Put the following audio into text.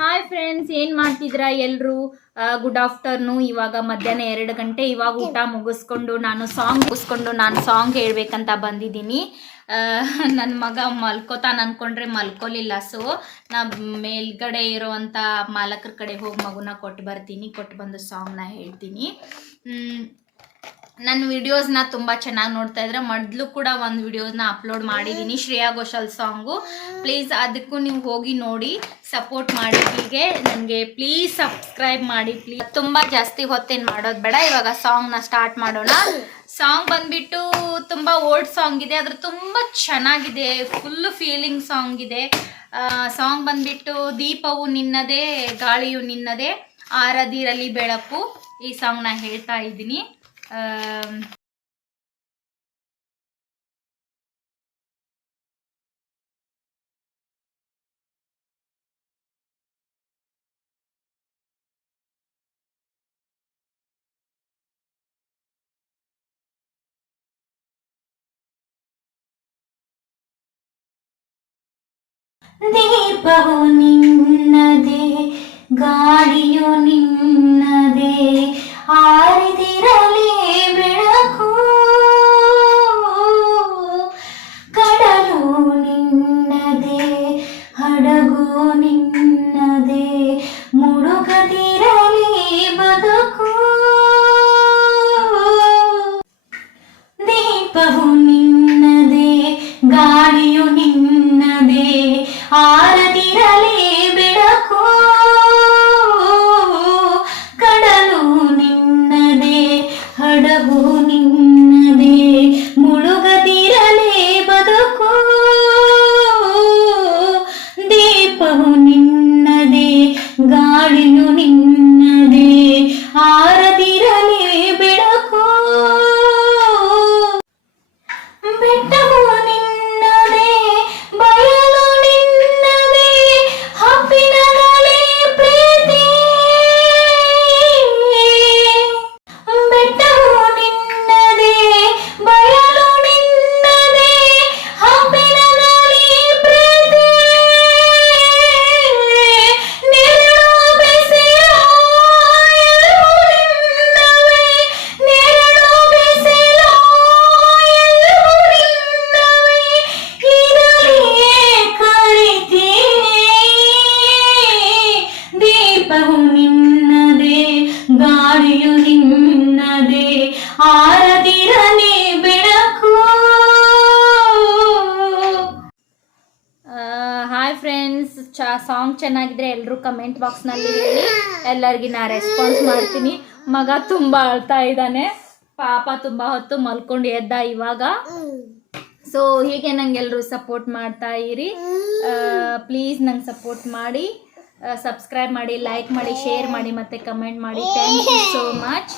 Hi friends, ಏನು ಮಾಡ್ತಿದ್ದೀರಾ ಎಲ್ಲರೂ? Good afternoon. ಇವಾಗ ಮಧ್ಯಾಹ್ನ 2 ಗಂಟೆ. ಇವಾಗ ಊಟ ಮುಗಿಸ್ಕೊಂಡು ನಾನು ಸಾಂಗ್ ಹೇಳ್ಬೇಕಂತ ಬಂದಿದ್ದೀನಿ. ನನ್ನ ಮಗ ಮಲ್ಕೋತಾನ ಅಂದ್ಕೊಂಡ್ರೆ ಮಲ್ಕೋಲಿಲ್ಲ. ಸೊ ನಾ ಮೇಲ್ಗಡೆ ಇರೋವಂಥ ಮಾಲಕರ ಕಡೆ ಹೋಗಿ ಮಗುನ ಕೊಟ್ಟು ಬಂದು ಸಾಂಗ್ನ ಹೇಳ್ತೀನಿ. ನನ್ನ ವಿಡಿಯೋಸ್ನ ತುಂಬ ಚೆನ್ನಾಗಿ ನೋಡ್ತಾ ಇದ್ರೆ ಮೊದಲು ಕೂಡ ಒಂದು ವಿಡಿಯೋಸ್ನ ಅಪ್ಲೋಡ್ ಮಾಡಿದ್ದೀನಿ, ಶ್ರೇಯಾ ಘೋಷಾಲ್ ಸಾಂಗು. ಪ್ಲೀಸ್ ಅದಕ್ಕೂ ನೀವು ಹೋಗಿ ನೋಡಿ, ಸಪೋರ್ಟ್ ಮಾಡಿ. ಹೀಗೆ ನನಗೆ ಪ್ಲೀಸ್ ಸಬ್ಸ್ಕ್ರೈಬ್ ಮಾಡಿ ಪ್ಲೀಸ್. ತುಂಬ ಜಾಸ್ತಿ ಹೊತ್ತೇನು ಮಾಡೋದು ಬೇಡ. ಇವಾಗ ಸಾಂಗ್ನ ಸ್ಟಾರ್ಟ್ ಮಾಡೋಣ. ಸಾಂಗ್ ಬಂದ್ಬಿಟ್ಟು ತುಂಬ ಓಲ್ಡ್ ಸಾಂಗ್ ಇದೆ, ಅದ್ರ ತುಂಬ ಚೆನ್ನಾಗಿದೆ, ಫುಲ್ಲು ಫೀಲಿಂಗ್ ಸಾಂಗ್ ಇದೆ. ಸಾಂಗ್ ಬಂದ್ಬಿಟ್ಟು ದೀಪವು ನಿನ್ನದೇ, ಗಾಳಿಯು ನಿನ್ನದೇ, ಆರದಿರಲಿ ಬೆಳಕು. ಈ ಸಾಂಗ್ನ ಹೇಳ್ತಾ ಇದ್ದೀನಿ. ದೀಪವು ನಿನ್ನದೇ, ಗಾಳಿಯು ನಿನ್ನದೇ, ಆರಿದಿರಲಿ ಬೆಳಕು, ಕಡಲು ನಿನ್ನದೇ, ಹಡಗು ನಿನ್ನದೇ, ಮುಳುಗದಿರಲಿ ಬದುಕು. ದೀಪವು ನಿನ್ನದೇ, ಗಾಳಿಯು ನಿನ್ನದೇ, ಆರದಿರಲಿ ಬೆಳಕು, ಕಡಲು ನಿನ್ನದೇ, ಹಡಗು ನಿನ್ನದೇ, ಮುಳುಗದಿರಲಿ ಬದುಕು. ದೀಪವು ನಿನ್ನದೇ, ಗಾಳಿಯು ನಿನ್ನದೇ, ಆರದಿರಲಿ ಬೆಳಕು. ಬೆಟ್ಟವು ನಿನ್ನದೇ, ಬಯಲು ನಿನ್ನದೇ, ಹಬ್ಬಿನಗಲಿ ಪ್ರೀತಿ. ಬೆಟ್ಟವು ನಿನ್ನದೇ, ಬಯಲು ನಿನ್ನದೇ, ಹಬ್ಬಿನಗಲಿ ಪ್ರೀತಿ. ನೆರಳು ಬಿಸಿಲು ಎಲ್ಲವೂ ನಿನ್ನವೇ, ನೆರಳು ಬಿಸಿಲು ಎಲ್ಲವೂ ನಿನ್ನವೇ, ಇದರಲ್ಲಿಯೇ ಕರಿತೀನಿ. ದೀಪವು ನಿನ್ನದೇ, ಗಾಳಿಯು ನಿನ್ನದೇ, ಆರದಿರಲಿ ಬೆಳಕು. ಹಾಯ್ ಫ್ರೆಂಡ್ಸ್, ಸಾಂಗ್ ಚೆನ್ನಾಗಿದ್ರೆ ಎಲ್ಲರೂ ಕಮೆಂಟ್ ಬಾಕ್ಸ್ನಲ್ಲಿ ಹೇಳಿ. ಎಲ್ಲರಿಗೂ ನಾ ರೆಸ್ಪಾನ್ಸ್ ಮಾಡ್ತೀನಿ. ಮಗ ತುಂಬ ಅಳ್ತಾ ಇದ್ದಾನೆ ಪಾಪ, ತುಂಬ ಹೊತ್ತು ಮಲ್ಕೊಂಡು ಎದ್ದ ಇವಾಗ. ಸೊ ಹೀಗೆ ನಂಗೆಲ್ಲರೂ ಸಪೋರ್ಟ್ ಮಾಡ್ತಾ ಇರಿ. ಪ್ಲೀಸ್ ನಂಗೆ ಸಪೋರ್ಟ್ ಮಾಡಿ, ಸಬ್ಸ್ಕ್ರೈಬ್ ಮಾಡಿ, ಲೈಕ್ ಮಾಡಿ, ಶೇರ್ ಮಾಡಿ ಮತ್ತು ಕಮೆಂಟ್ ಮಾಡಿ. Thank you so much.